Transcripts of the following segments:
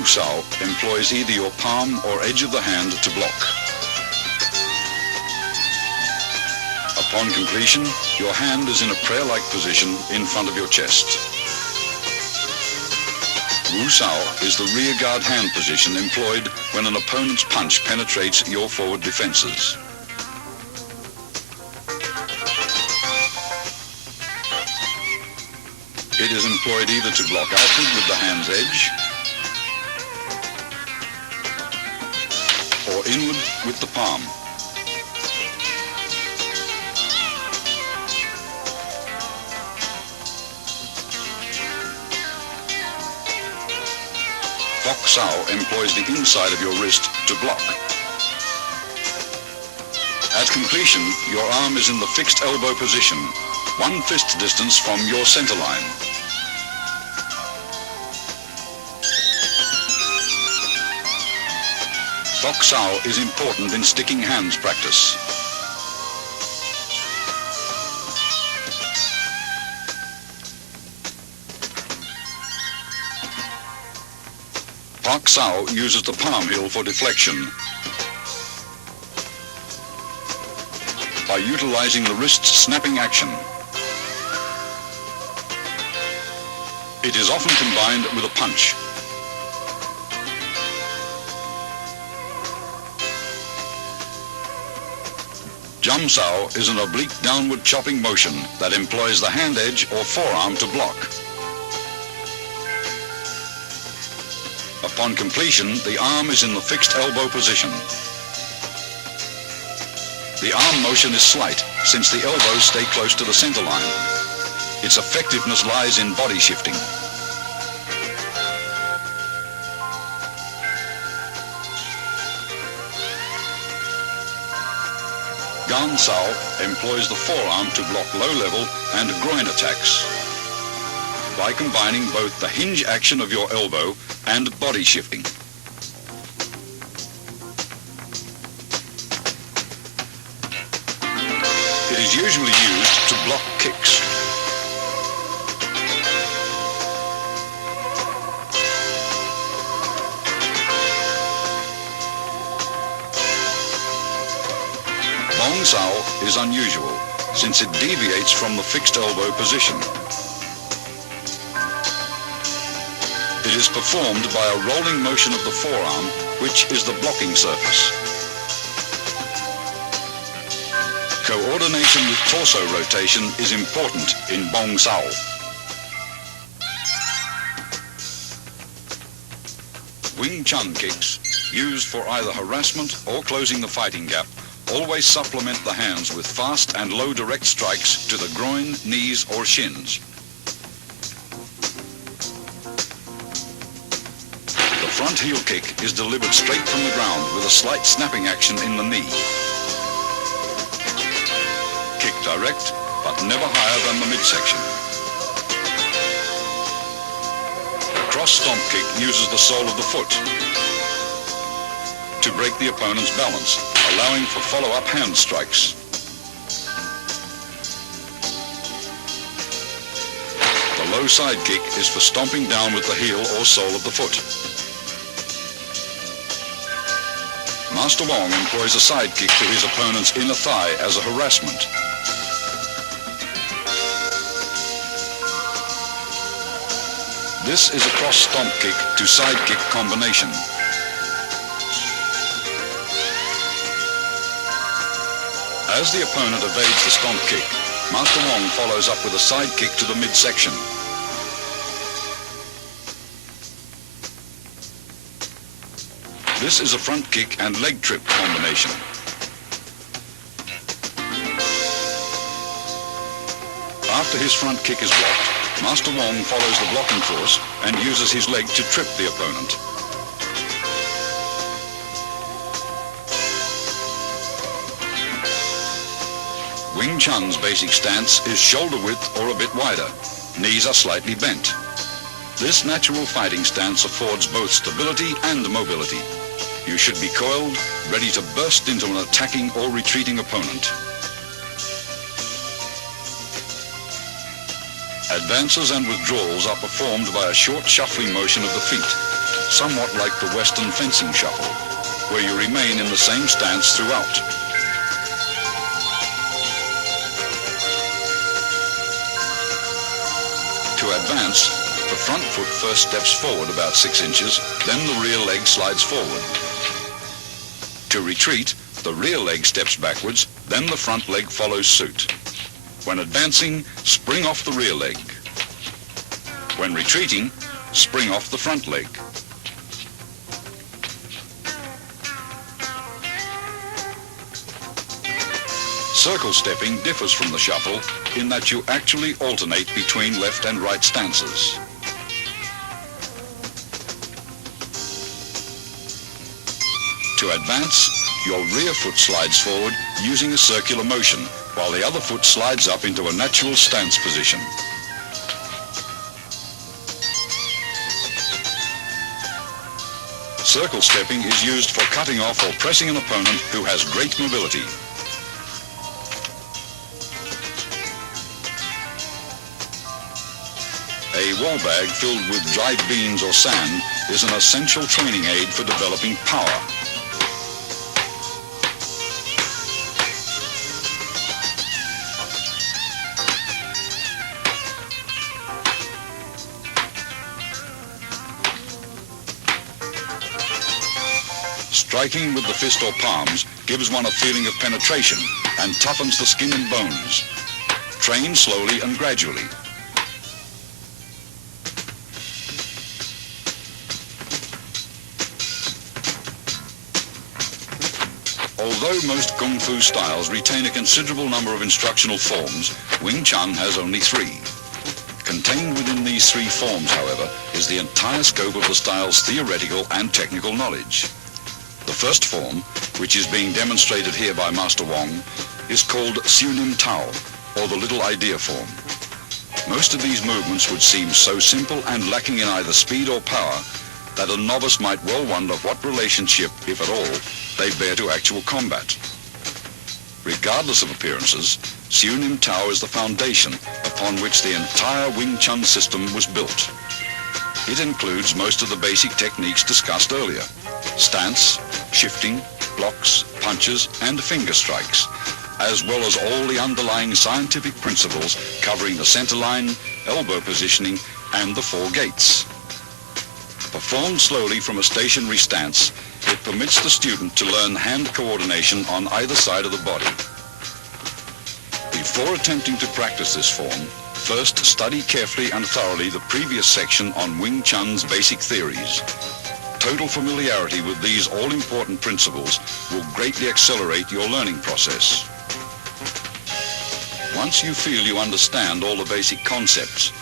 Wu Sao employs either your palm or edge of the hand to block. Upon completion, your hand is in a prayer-like position in front of your chest. Wu Sao is the rear guard hand position employed when an opponent's punch penetrates your forward defenses. It is employed either to block outward with the hand's edge or inward with the palm. Fox Sao employs the inside of your wrist to block. At completion, your arm is in the fixed elbow position, 1 fist distance from your center line. Fox Sao is important in sticking hands practice. Fox Sao uses the palm heel for deflection by utilizing the wrist's snapping action. It is often combined with a punch. Jump Sao is an oblique downward chopping motion that employs the hand edge or forearm to block. Upon completion, the arm is in the fixed elbow position. The arm motion is slight, since the elbows stay close to the center line. Its effectiveness lies in body shifting. Gan Sao employs the forearm to block low-level and groin attacks by combining both the hinge action of your elbow and body shifting. It is usually used to block kicks. Bong Sao is unusual, since it deviates from the fixed elbow position. It is performed by a rolling motion of the forearm, which is the blocking surface. Coordination with torso rotation is important in Bong Sao. Wing Chun kicks, used for either harassment or closing the fighting gap, always supplement the hands with fast and low direct strikes to the groin, knees or shins. The front heel kick is delivered straight from the ground with a slight snapping action in the knee. Kick direct, but never higher than the midsection. The cross stomp kick uses the sole of the foot to break the opponent's balance, allowing for follow-up hand strikes. The low side kick is for stomping down with the heel or sole of the foot. Master Wong employs a side kick to his opponent's inner thigh as a harassment. This is a cross stomp kick to side kick combination. As the opponent evades the stomp kick, Master Wong follows up with a side kick to the midsection. This is a front kick and leg trip combination. After his front kick is blocked, Master Wong follows the blocking force and uses his leg to trip the opponent. Wing Chun's basic stance is shoulder width or a bit wider. Knees are slightly bent. This natural fighting stance affords both stability and mobility. You should be coiled, ready to burst into an attacking or retreating opponent. Advances and withdrawals are performed by a short shuffling motion of the feet. somewhat like the Western fencing shuffle, where you remain in the same stance throughout. To advance, the front foot first steps forward about 6 inches, then the rear leg slides forward. To retreat, the rear leg steps backwards, then the front leg follows suit. When advancing, spring off the rear leg. When retreating, spring off the front leg. Circle stepping differs from the shuffle in that you actually alternate between left and right stances. To advance, your rear foot slides forward using a circular motion, while the other foot slides up into a natural stance position. Circle stepping is used for cutting off or pressing an opponent who has great mobility. A wall bag filled with dried beans or sand is an essential training aid for developing power. Striking with the fist or palms gives one a feeling of penetration and toughens the skin and bones. Train slowly and gradually. Although most Kung Fu styles retain a considerable number of instructional forms, Wing Chun has only 3. Contained within these 3 forms, however, is the entire scope of the style's theoretical and technical knowledge. The first form, which is being demonstrated here by Master Wong, is called Siu Nim Tao, or the Little Idea form. Most of these movements would seem so simple and lacking in either speed or power that a novice might well wonder what relationship, if at all, they bear to actual combat. Regardless of appearances, Siu Nim Tao is the foundation upon which the entire Wing Chun system was built. It includes most of the basic techniques discussed earlier: stance, shifting, blocks, punches, and finger strikes, as well as all the underlying scientific principles covering the center line, elbow positioning, and the 4 gates. Performed slowly from a stationary stance, it permits the student to learn hand coordination on either side of the body. Before attempting to practice this form, first study carefully and thoroughly the previous section on Wing Chun's basic theories. Total familiarity with these all-important principles will greatly accelerate your learning process. Once you feel you understand all the basic concepts,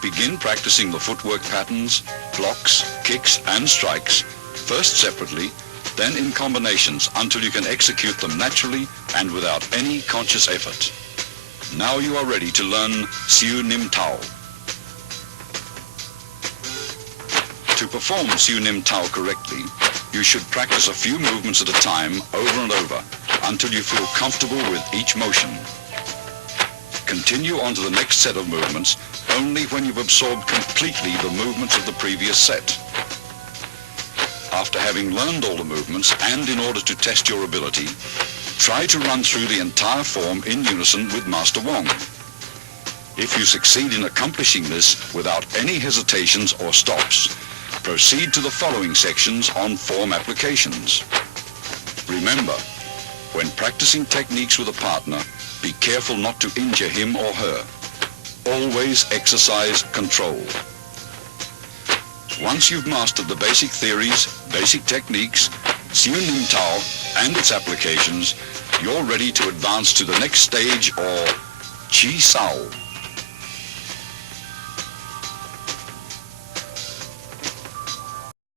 begin practicing the footwork patterns, blocks, kicks, and strikes, first separately, then in combinations until you can execute them naturally and without any conscious effort. Now you are ready to learn Siu Nim Tao. To perform Siu Nim Tao correctly, you should practice a few movements at a time over and over until you feel comfortable with each motion. Continue on to the next set of movements only when you've absorbed completely the movements of the previous set. After having learned all the movements and in order to test your ability, try to run through the entire form in unison with Master Wong. If you succeed in accomplishing this without any hesitations or stops, proceed to the following sections on form applications. Remember, when practicing techniques with a partner, be careful not to injure him or her. Always exercise control. Once you've mastered the basic theories, basic techniques, Siu Nim Tao, and its applications, you're ready to advance to the next stage, or Chi Sao.